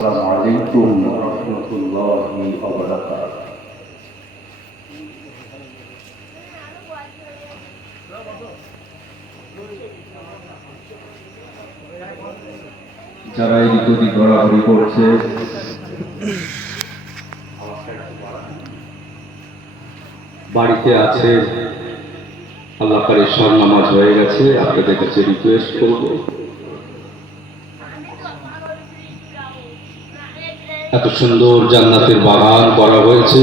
السلام عليكم ورحمة الله وبركاته যারা এই ঋতুটি ঘোরাঘুরি করছে বাড়িতে আছে, আল্লাহ পাকের ঈশার নামাজ হয়ে গেছে, আপনাদের কাছে রিকোয়েস্ট করব এত সুন্দর জান্নাতের বাগান করা হয়েছে,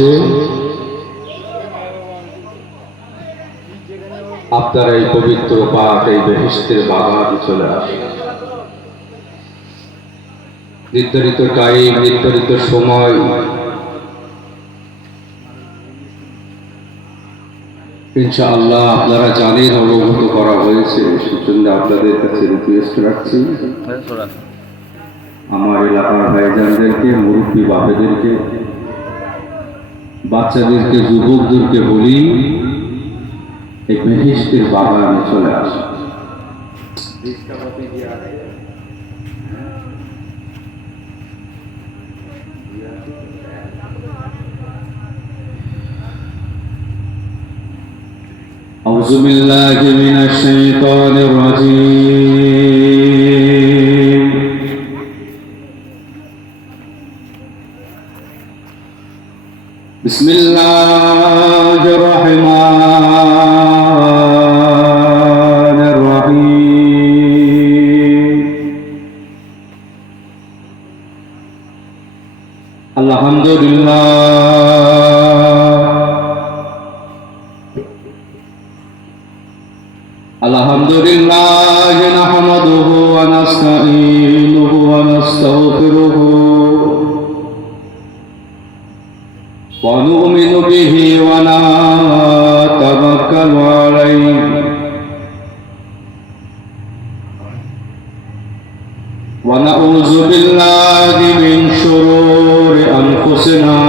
আপনারা এই পবিত্র পাক এই বেহেশতের বাগানে চলে আসেন। নির্ধারিত টাইম, নির্ধারিত সময়, ইনশাআল্লাহ আপনারা জানেন, অবগত করা হয়েছে। সেজন্য আপনাদের কাছে রিকোয়েস্ট রাখছি, আমার এলাকার ভাইজানদেরকে, মুরব্বী বাপেদেরকে, বাচ্চাদেরকে, যুবকদেরকে বলি এই বেহেশতের বাগানে চলে আসে। أعوذ بالله من الشيطان الرجيم بسم الله الرحمن الرحيم الحمد لله الحمد لله نحمده ونستعينه ونستغفره ونؤمن به ونتوكل عليه ونعوذ بالله من شرور أنفسنا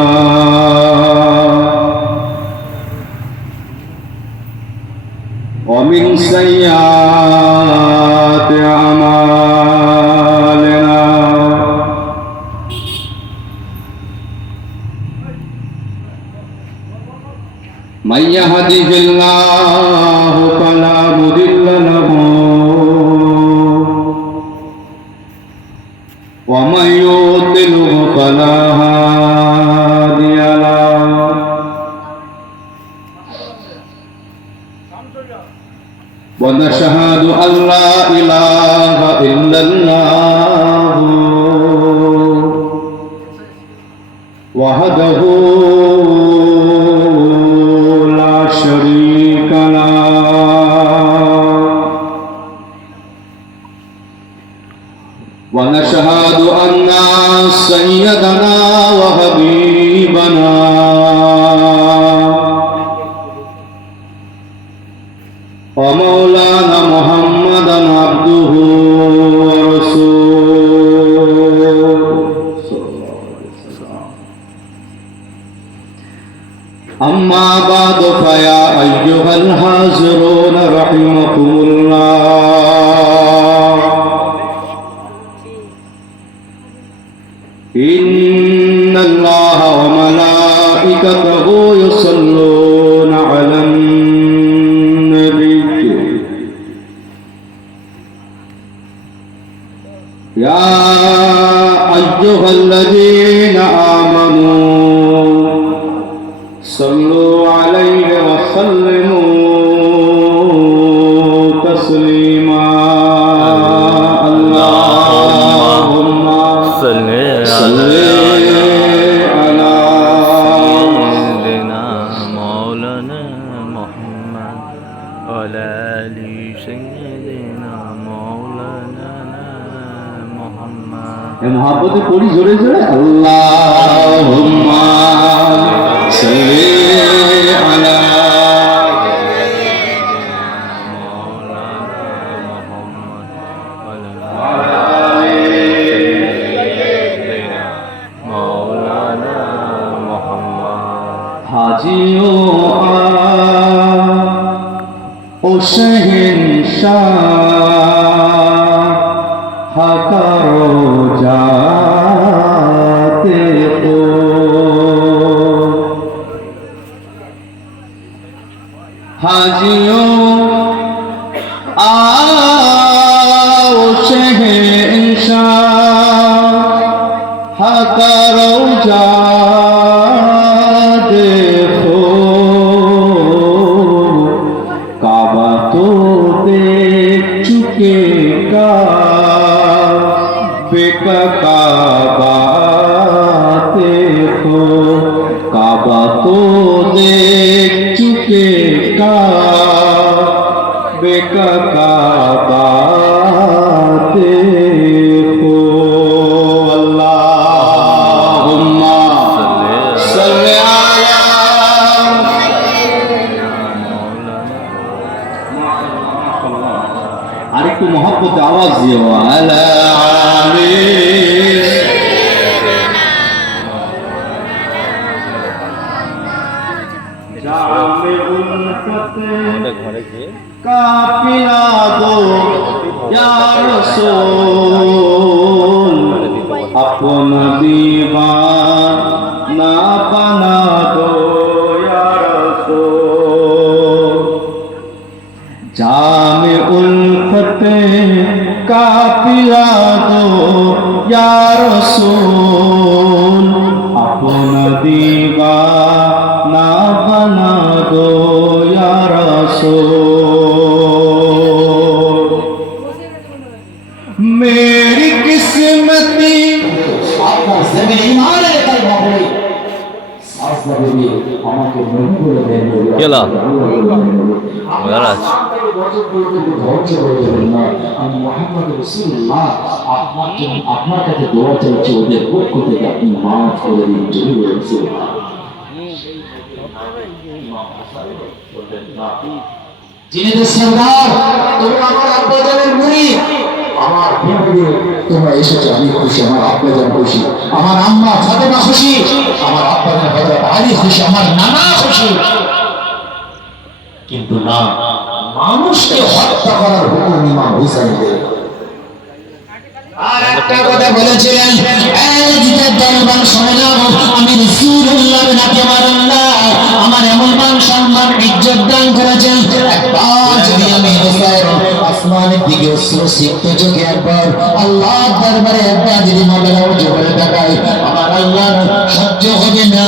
ومن سيئات أعمالنا من يهده الله فلا مضل له ومن يضلل فلا هادي له ونشهد أن لا إله إلا الله وحده لا شريك له ونشهد أن سيدنا وحبيبنا ومولانا محمدا عبده ورسوله أما بعد فيا أيها الحاضرون رحمكم الله إن الله وملائكته يصلون على النبي يا أيها الذين آمنوا صلوا عليه وسلموا تسليما اللهم صل على سيدنا مولانا محمد وعلى آل سيدنا مولانا محمد محبت পড়ি জোরে জোরে আল্লাহুম্মা সাল্লি আলা হাজিও ও শহনশাহ হাকারো যা का रौजा देखो, काबा तो देख चुके बेका काबा देखो, काबा तो देख चुके बेका काबा देखो। अल्लाहुम्मा सल्ली अला আরেকটু মহব্বতে আওয়াজ দিও আলা আমিন। জামে উলফতে ঘরে গিয়ে কাফিলা দো ইয়া রাসূল, আপনা दीवाना बना दो या रसूल। जामे उल्फते काफिला दो या रसूल, अपना दीवाना बना दो या रसूल। मेरी किस्मती আপনার জমিনে ইমানের তাই ভাবলে সাজদা দেবে আমাকে নবী বলে দেন। গেলা মহারাজ আমি মুহাম্মদ রাসূলুল্লাহ আপনার কাছে দোয়া চাইছি, ওদের পক্ষ থেকে আপনি মাফ করে দিন। যদি বলেছেন জিনেদের সরদার, তোমরা আমার আব্বাজানের মুরিদ, আমার বিপদে তোমরা এসেছো, আমি খুশি, আমার আব্বাজান খুশি, আমার আম্মা ফাতেমা খুশি, আমার আব্বাজান হযরত আলী খুশি, আমার নানা খুশি। কিন্তু না, মানুষকে হত্যা করার হুকুম ইমাম হুসাইন দেয়। আর একটা কথা বলেছিলেন, এই জিদের দরবার শুনে নাও, আমি রাসূলুল্লাহর নাকে মারাল্লাহ আমার এমন মান সম্মান ইজ্জত দান করেছেন। একবার যদি আমি হুসাইন আসমানের দিকে অশ্রুসিক্ত চোখে একবার আল্লাহর দরবারে একবার যদি মাওলানা জোরে তাকাই, আমার আল্লাহর সহ্য হবে না,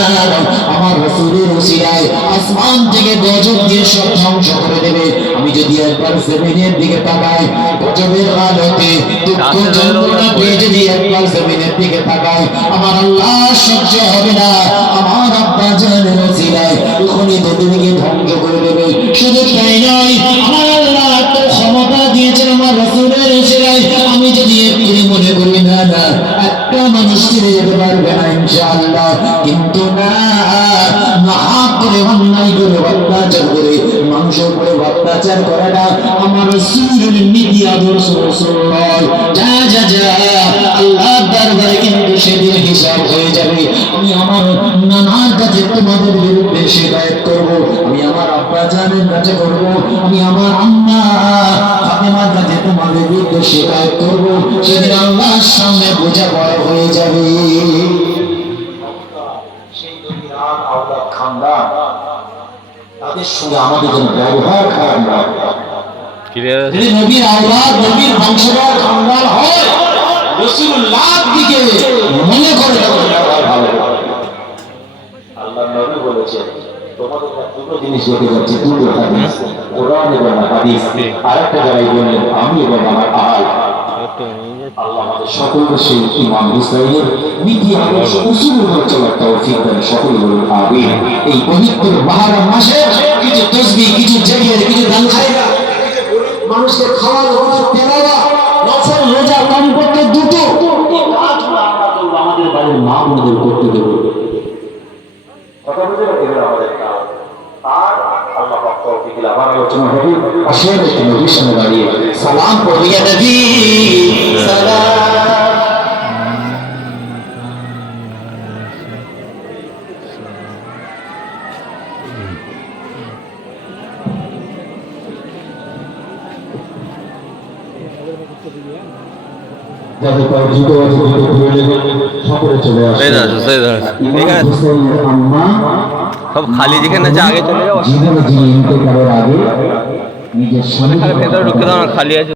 আমার রাসূলের ওসিলায় আসমান থেকে গজব দিয়ে সব ধ্বংস করে দেবে। আমি যদি একবার জমিনের দিকে তাকাই, গজবের হালতে দুঃখ যন্ত্রণা পেয়ে যদি একবার জমিনের দিকে তাকাই, আমার আল্লাহ সহ্য হবে না, আমার আব্বা জানের ওসিলায় ওখানে দুদিকে ধ্বংস করে দেবে। শুধু তাই নয়, আমার আল্লাহ এত ক্ষমতা দিয়েছেন আমার রাসূলের ওসিলায়, আমি যদি এক্ষুনি মনে করি না না একটা মানুষ ছেড়ে যেতে পারবে না ইনশাআল্লাহ, কিন্তু না, হাত করে অন্যায় করে অত্যাচার করে মানুষের উপরে অত্যাচার করাটা আমার রাসূলের নীতি আদর্শ নয়। যা যা যা আল্লাহর দরবারে কিন্তু সেদিন হিসাব হয়ে যাবে। আমি আমার নানার কাছে তোমাদের বিরুদ্ধে শিকায়ত করব, আমি আমার আব্বা জানের কাছে করব, আমি আমার আম্মা ফাতেমার কাছে তোমাদের বিরুদ্ধে শিকায়ত করব। সেদিন আল্লাহর সামনে বোঝা বড় হয়ে যাবে। সেই দুনিয়ার আওলাদ খানদান, তাদের সঙ্গে আমাদের যেন ব্যবহার খারাপ না হয়। যদি নবীর আওলাদ নবীর বংশধর খানদান হয়, রাসূলুল্লাহর দিকে মনে করে ভালো। আল্লাহর নবী বলেছেন, তোমাদের দুটো জিনিস দেখে যাচ্ছে, দুটো হাদিস, কোরআন এবং হাদিস। আরেকটা জায়গায় বলেন, আমি এবং আমার আহাল। আল্লাহ আমাদের সকলকে সেই ইমাম হুসাইনের নীতি আদর্শ উসুলের উপর চলার তৌফিক দেন। সকলে বলুন আমিন। এই পবিত্র মুহররম মাসে কিছু তাসবিহ, কিছু জিকির, কিছু দান খায়রা, মানুষকে খাওয়ানো, কিছু তেলাওয়াত, নফল রোজা পালন করতে দুটো কাজগুলো আমরা করব, আমাদের বাড়ির মা বোনদের করতে দেব। কথা বুঝে এগুলো আমাদের কাজ। আর আল্লাহ পাক তৌফিক দিলে আবার আলোচনা হবে। আসেন একটু নবীর সামনে দাঁড়িয়ে সালাম পড়ি, ইয়া নবী সালাম। যাদের পায়ে জুতো আছে, জুতো খুলে নেবে, সকলে চলে আসে। ইমাম হুসাইনের আম্মা সব খালি যেখানে আছে আগে চলে যাও, জীবনে যিনি ইন্তেকালের আগে নিজের স্বামী ভেতরে ঢুকে দাও না, খালি আছে।